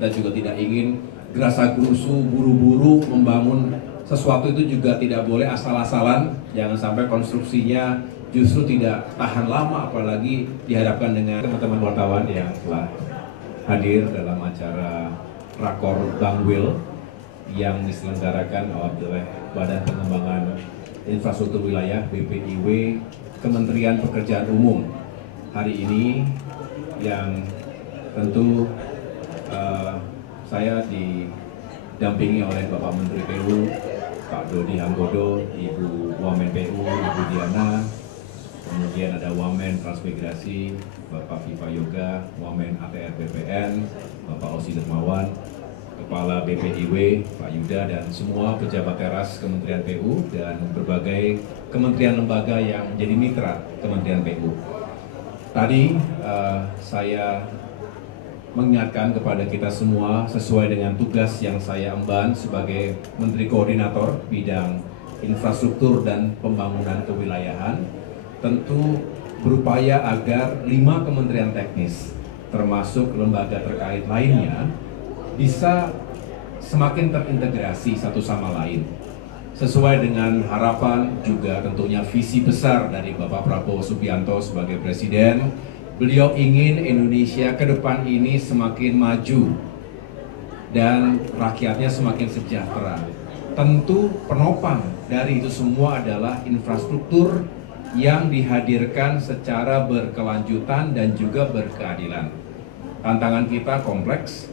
Kita juga tidak ingin gerasa-gerusu, buru-buru membangun sesuatu itu juga tidak boleh asal-asalan. Jangan sampai konstruksinya justru tidak tahan lama, apalagi dihadapkan dengan teman-teman wartawan yang telah hadir dalam acara Rakor Bangwil yang diselenggarakan oleh Badan Pengembangan Infrastruktur Wilayah BPIW Kementerian Pekerjaan Umum hari ini, yang tentu saya didampingi oleh Bapak Menteri PU, Pak Dodi Hanggodo, Ibu Wamen PU, Ibu Diana, kemudian ada Wamen Transmigrasi, Bapak Viva Yoga, Wamen ATR BPN, Bapak Osi Dermawan, Kepala BPIW, Pak Yuda, dan semua pejabat teras Kementerian PU dan berbagai kementerian lembaga yang menjadi mitra Kementerian PU. Tadi saya mengingatkan kepada kita semua sesuai dengan tugas yang saya emban sebagai Menteri Koordinator Bidang Infrastruktur dan Pembangunan Kewilayahan, tentu berupaya agar 5 kementerian teknis termasuk lembaga terkait lainnya bisa semakin terintegrasi satu sama lain. Sesuai dengan harapan juga tentunya visi besar dari Bapak Prabowo Subianto sebagai Presiden, beliau ingin Indonesia ke depan ini semakin maju dan rakyatnya semakin sejahtera. Tentu penopang dari itu semua adalah infrastruktur yang dihadirkan secara berkelanjutan dan juga berkeadilan. Tantangan kita kompleks.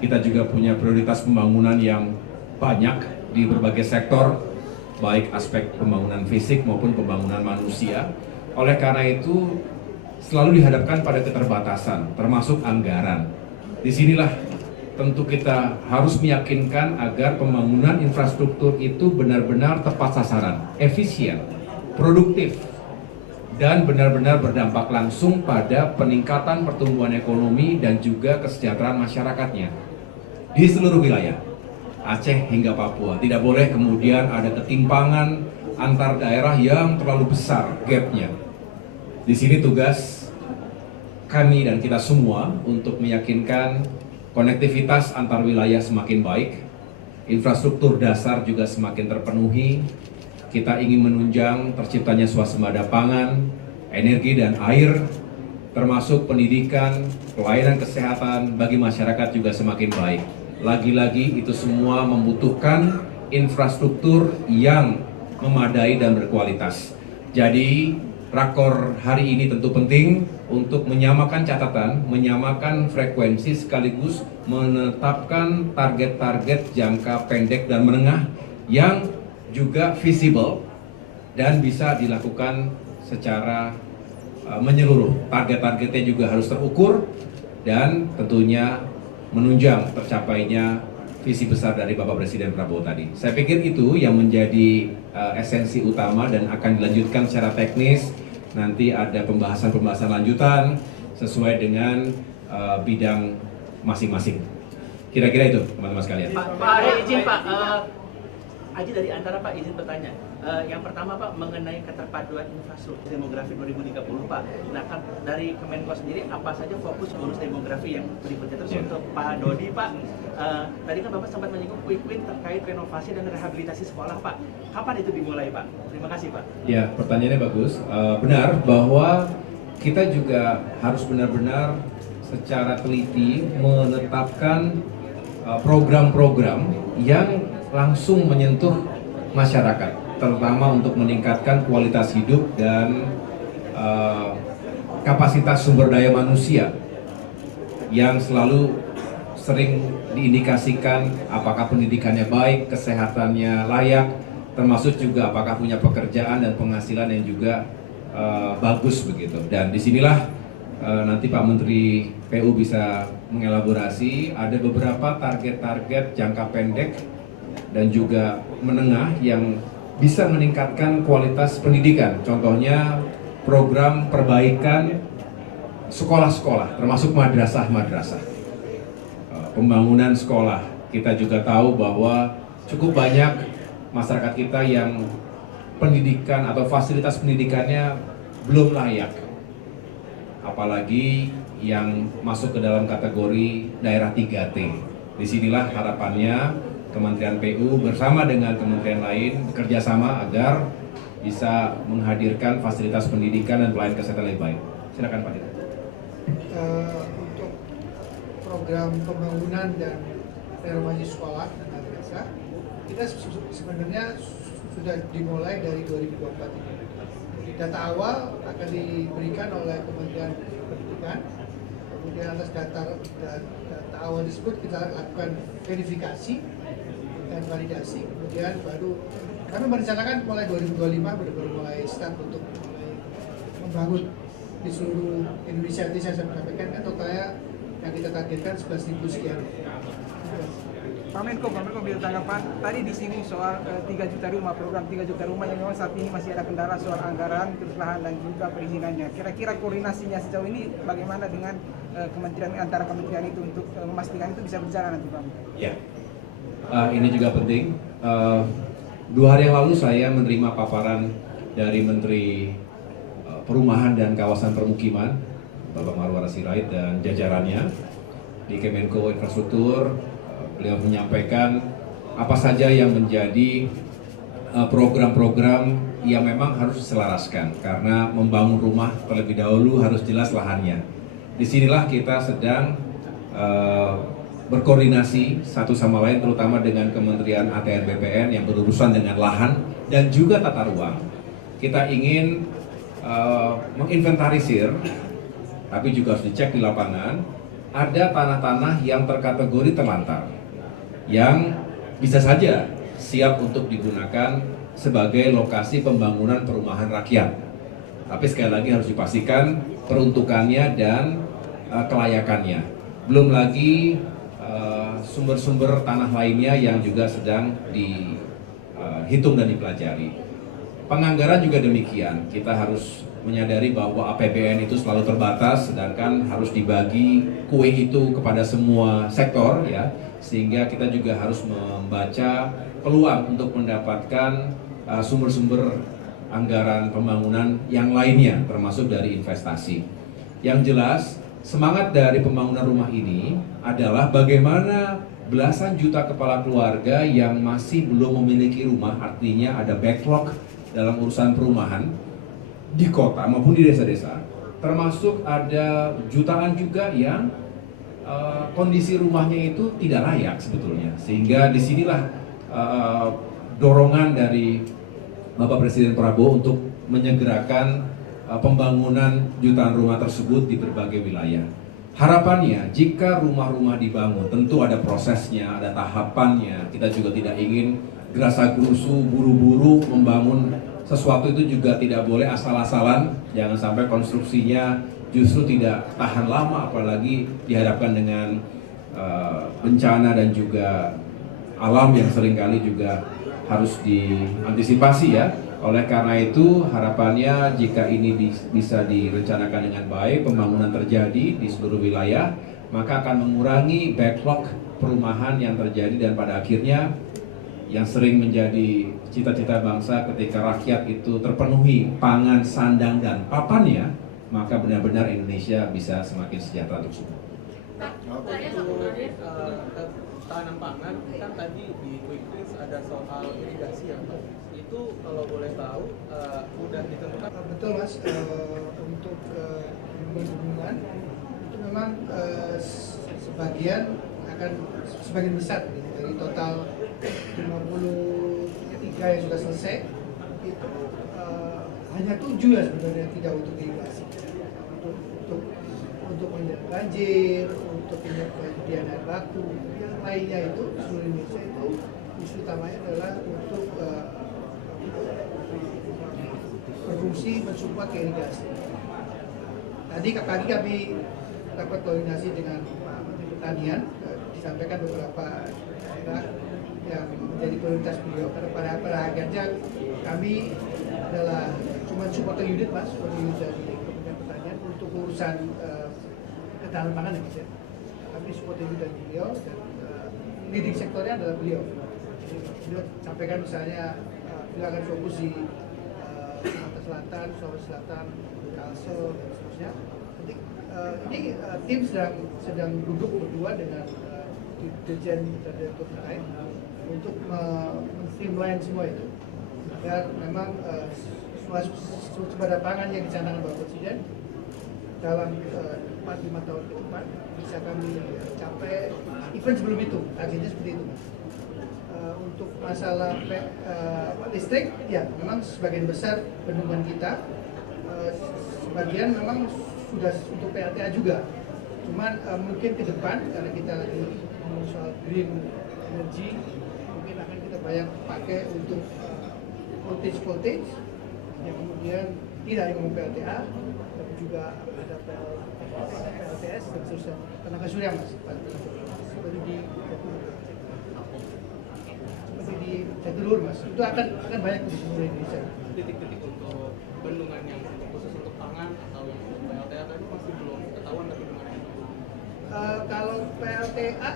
Kita juga punya prioritas pembangunan yang banyak di berbagai sektor, baik aspek pembangunan fisik maupun pembangunan manusia. Oleh karena itu, selalu dihadapkan pada keterbatasan, termasuk anggaran. Disinilah tentu kita harus meyakinkan agar pembangunan infrastruktur itu benar-benar tepat sasaran, efisien, produktif, dan benar-benar berdampak langsung pada peningkatan pertumbuhan ekonomi dan juga kesejahteraan masyarakatnya di seluruh wilayah, Aceh hingga Papua. Tidak boleh kemudian ada ketimpangan antar daerah yang terlalu besar gapnya. Di sini tugas kami dan kita semua untuk meyakinkan konektivitas antar wilayah semakin baik, infrastruktur dasar juga semakin terpenuhi. Kita ingin menunjang terciptanya swasembada pangan, energi dan air, termasuk pendidikan, pelayanan kesehatan bagi masyarakat juga semakin baik. Lagi-lagi itu semua membutuhkan infrastruktur yang memadai dan berkualitas. Jadi Rakor hari ini tentu penting untuk menyamakan catatan, menyamakan frekuensi sekaligus menetapkan target-target jangka pendek dan menengah yang juga visible dan bisa dilakukan secara menyeluruh. Target-targetnya juga harus terukur dan tentunya menunjang tercapainya visi besar dari Bapak Presiden Prabowo tadi. Saya pikir itu yang menjadi esensi utama dan akan dilanjutkan secara teknis. Nanti ada pembahasan-pembahasan lanjutan sesuai dengan bidang masing-masing. Kira-kira itu teman-teman sekalian. Pak, ada izin Pak, Aji dari antara Pak izin bertanya. Yang pertama Pak mengenai keterpaduan infrastruktur demografi 2030 Pak. Nah kan dari Kemenko sendiri apa saja fokus ngurus demografi yang berikutnya. Terus untuk Pak Dodi Pak, tadi kan Bapak sempat menyinggung quick win terkait renovasi dan rehabilitasi sekolah Pak. Kapan itu dimulai Pak? Terima kasih Pak. Ya, pertanyaannya bagus. Benar bahwa kita juga harus benar-benar secara teliti menetapkan program-program yang langsung menyentuh masyarakat, terutama untuk meningkatkan kualitas hidup dan kapasitas sumber daya manusia yang selalu sering diindikasikan apakah pendidikannya baik, kesehatannya layak, termasuk juga apakah punya pekerjaan dan penghasilan yang juga bagus begitu. Dan disinilah nanti Pak Menteri PU bisa mengelaborasi ada beberapa target-target jangka pendek dan juga menengah yang bisa meningkatkan kualitas pendidikan. Contohnya program perbaikan sekolah-sekolah, termasuk madrasah-madrasah. Pembangunan sekolah, kita juga tahu bahwa cukup banyak masyarakat kita yang pendidikan atau fasilitas pendidikannya belum layak. Apalagi yang masuk ke dalam kategori daerah 3T. Disinilah harapannya Kementerian PU bersama dengan kementerian lain bekerja sama agar bisa menghadirkan fasilitas pendidikan dan pelayanan kesehatan lebih baik. Silakan Pak Dirut. Untuk program pembangunan dan renovasi sekolah dan madrasah, kita sebenarnya sudah dimulai dari 2024 ini. Data awal akan diberikan oleh Kementerian Pendidikan, kemudian atas data awal tersebut kita lakukan verifikasi dan validasi, kemudian baru kami merencanakan mulai 2025 baru mulai start untuk mulai membangun di seluruh Indonesia. Ini saya sampaikan kan totalnya yang kita targetkan 11.000 sekian. Pak Menko beri tanggapan tadi disinggung soal 3 juta rumah, program 3 juta rumah yang memang saat ini masih ada kendala soal anggaran, terus lahan dan juga perizinannya. Kira-kira koordinasinya sejauh ini bagaimana dengan kementerian antara kementerian itu untuk memastikan itu bisa berjalan nanti Pak? Ya, ini juga penting. 2 hari yang lalu saya menerima paparan dari Menteri Perumahan dan Kawasan Permukiman, Bapak Marwar Sirait dan jajarannya di Kemenko Infrastruktur. Beliau menyampaikan apa saja yang menjadi program-program yang memang harus diselaraskan karena membangun rumah terlebih dahulu harus jelas lahannya. Disinilah kita sedang berkoordinasi satu sama lain terutama dengan Kementerian ATR BPN yang berurusan dengan lahan dan juga tata ruang. Kita ingin menginventarisir, tapi juga harus dicek di lapangan, ada tanah-tanah yang terkategori terlantar yang bisa saja siap untuk digunakan sebagai lokasi pembangunan perumahan rakyat. Tapi sekali lagi harus dipastikan peruntukannya dan kelayakannya. Belum lagi sumber-sumber tanah lainnya yang juga sedang dihitung dan dipelajari. Penganggaran juga demikian. Kita harus menyadari bahwa APBN itu selalu terbatas, sedangkan harus dibagi kue itu kepada semua sektor, ya, sehingga kita juga harus membaca peluang untuk mendapatkan sumber-sumber anggaran pembangunan yang lainnya, termasuk dari investasi. Yang jelas, semangat dari pembangunan rumah ini adalah bagaimana belasan juta kepala keluarga yang masih belum memiliki rumah, artinya ada backlog dalam urusan perumahan di kota maupun di desa-desa, termasuk ada jutaan juga yang kondisi rumahnya itu tidak layak sebetulnya, sehingga disinilah dorongan dari Bapak Presiden Prabowo untuk menyegerakan pembangunan jutaan rumah tersebut di berbagai wilayah. Harapannya jika rumah-rumah dibangun tentu ada prosesnya, ada tahapannya. Kita juga tidak ingin gerasa-gerusu, buru-buru membangun sesuatu itu juga tidak boleh asal-asalan, jangan sampai konstruksinya justru tidak tahan lama, apalagi dihadapkan dengan bencana dan juga alam yang seringkali juga harus diantisipasi, ya. Oleh karena itu harapannya jika ini bisa direncanakan dengan baik, pembangunan terjadi di seluruh wilayah, maka akan mengurangi backlog perumahan yang terjadi dan pada akhirnya yang sering menjadi cita-cita bangsa ketika rakyat itu terpenuhi pangan, sandang, dan papannya, maka benar-benar Indonesia bisa semakin sejahtera untuk semua. Tahanan pangan kan tadi di Quick Wins ada soal irigasi ya Pak. Itu kalau boleh tahu udah ditentukan? Betul Mas, untuk hubungan itu memang sebagian besar dari total 53 yang sudah selesai itu hanya 7 ya sebenarnya yang tidak untuk irigasi, untuk menghindari banjir, untuk penyediaan air baku. Yang lainnya itu seluruh Indonesia itu isu utamanya adalah untuk berfungsi mensupport ke irigasi. Tadi kami dapat koordinasi dengan Pak Menteri Pertanian, disampaikan beberapa daerah yang menjadi prioritas beliau karena pada akhirnya kami adalah cuma supporter unit Mas, supporter unit dari Kementerian Pertanian untuk urusan ketahanan pangan ya Mas ya. Kami supporter unit dari beliau dan leading sektornya adalah beliau. Beliau sampaikan misalnya beliau akan fokus di Sumatera Selatan, Sulawesi Selatan, Kalsel dan seterusnya. Nanti Tim sedang duduk berdua dengan Dirjen Direktur terkait untuk men-streamline semua itu agar memang sumber pangan yang dicanangkan Bapak Presiden dalam 4-5 tahun ke depan bisa kami capai even sebelum itu, targetnya seperti itu Mas. Untuk masalah listrik, ya memang sebagian besar bendungan kita sebagian memang sudah untuk PLTA juga. Cuman mungkin ke depan karena kita lagi ngomong soal green energy, mungkin akan kita banyak pakai untuk voltage yang kemudian tidak hanya ngomong PLTA, tapi juga ada PLTS dan seterusnya. Tenaga surya Mas, seperti di Jatiluhur Mas, itu akan banyak di seluruh Indonesia. Titik-titik untuk bendungan yang khusus untuk pangan atau yang untuk PLTA tadi masih belum ketahuan tapi di mana? Kalau PLTA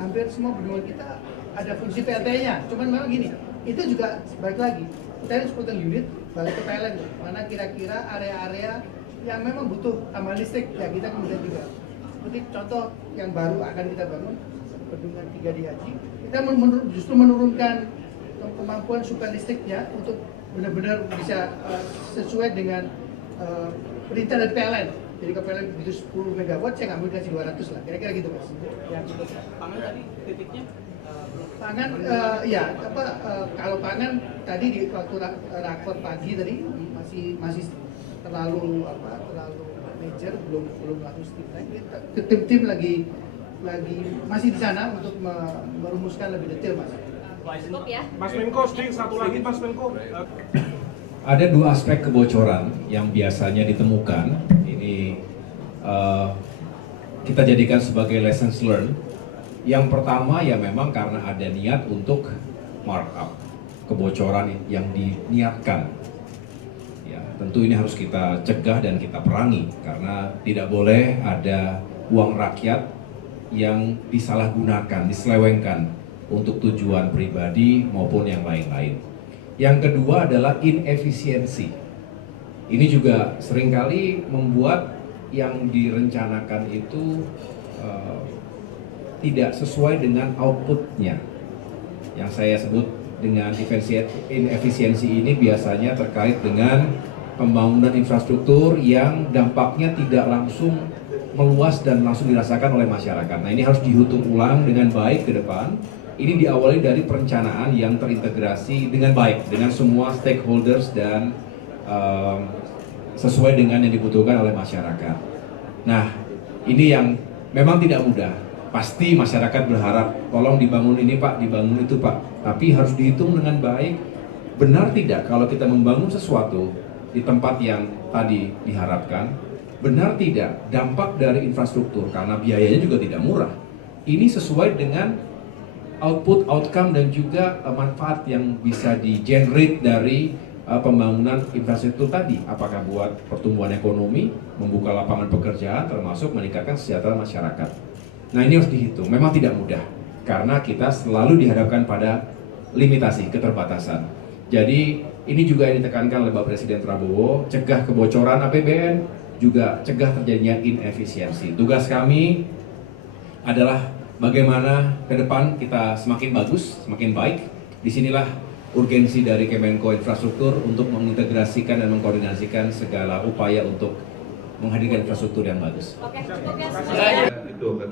hampir semua bendungan kita ada fungsi PLTA-nya. Cuman memang gini, itu juga balik lagi. Kita harus potong unit balik ke PLN, mana kira-kira area-area yang memang butuh tambahan listrik ya kita kemudian juga. Seperti contoh yang baru akan kita bangun bendungan 3 di Haji, kita justru menurunkan kemampuan suplai listriknya untuk benar-benar bisa sesuai dengan perintah dari PLN. Jadi ke PLN begitu 10 MW, saya nggak mau dikasih 200 lah, kira-kira gitu Mas. Ya, gitu. Pangan tadi titiknya Pangan, kalau pangan tadi di waktu rakor pagi tadi masih terlalu major, belum melakukan streamline. Tim lagi masih di sana untuk merumuskan lebih detail Mas. Cukup ya. Mas Menko, satu lagi Mas Menko. Ada 2 aspek kebocoran yang biasanya ditemukan. Ini kita jadikan sebagai lessons learned. Yang pertama ya memang karena ada niat untuk markup kebocoran yang diniatkan. Ya, tentu ini harus kita cegah dan kita perangi karena tidak boleh ada uang rakyat yang disalahgunakan, diselewengkan untuk tujuan pribadi maupun yang lain-lain. Yang kedua adalah inefisiensi. Ini juga seringkali membuat yang direncanakan itu tidak sesuai dengan outputnya. Yang saya sebut dengan inefisiensi ini biasanya terkait dengan pembangunan infrastruktur yang dampaknya tidak langsung meluas dan langsung dirasakan oleh masyarakat. Nah, ini harus dihitung ulang dengan baik ke depan. Ini diawali dari perencanaan yang terintegrasi dengan baik dengan semua stakeholders dan sesuai dengan yang dibutuhkan oleh masyarakat. Nah, ini yang memang tidak mudah. Pasti masyarakat berharap, tolong dibangun ini Pak, dibangun itu Pak. Tapi harus dihitung dengan baik. Benar tidak kalau kita membangun sesuatu di tempat yang tadi diharapkan? Benar tidak dampak dari infrastruktur, karena biayanya juga tidak murah. Ini sesuai dengan output, outcome, dan juga manfaat yang bisa di-generate dari pembangunan infrastruktur tadi. Apakah buat pertumbuhan ekonomi, membuka lapangan pekerjaan, termasuk meningkatkan kesejahteraan masyarakat. Nah, ini harus dihitung. Memang tidak mudah, karena kita selalu dihadapkan pada limitasi, keterbatasan. Jadi, ini juga yang ditekankan oleh Bapak Presiden Prabowo, cegah kebocoran APBN, juga cegah terjadinya inefisiensi. Tugas kami adalah bagaimana ke depan kita semakin bagus, semakin baik. Disinilah urgensi dari Kemenko Infrastruktur untuk mengintegrasikan dan mengkoordinasikan segala upaya untuk menghadirkan infrastruktur yang bagus. Oke, cukup ya. Itu kan